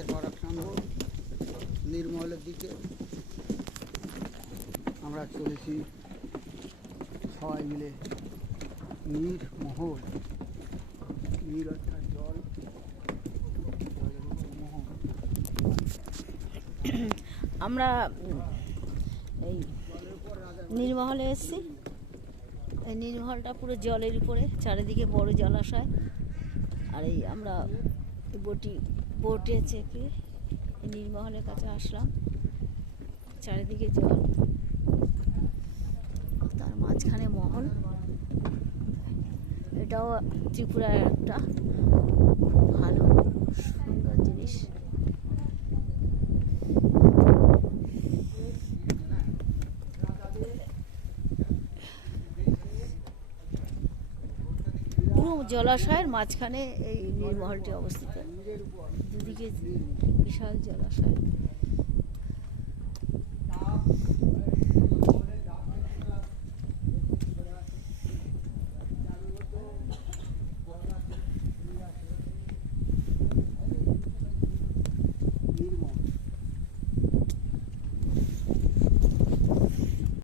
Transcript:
একের পর এক নামব নির্মলের দিকে। আমরা চলেছি সবাই মিলে নির্মহল। নীর অর্থাৎ জল, জলের উপর মহল। আমরা এই নীরমহলে এসেছি। এই নীরমহলটা পুরো জলের উপরে, চারিদিকে বড় জলাশয়। আর এই আমরা বোটে চেপে এই নীরমহলের কাছে আসলাম। চারিদিকে জল, তার মাঝখানে মহল। এটাও ত্রিপুরার একটা ভালো সুন্দর জিনিস। পুরো জলাশয়ের মাঝখানে এই নীরমহলটি অবস্থিত। দুদিকে বিশাল জলাশয়।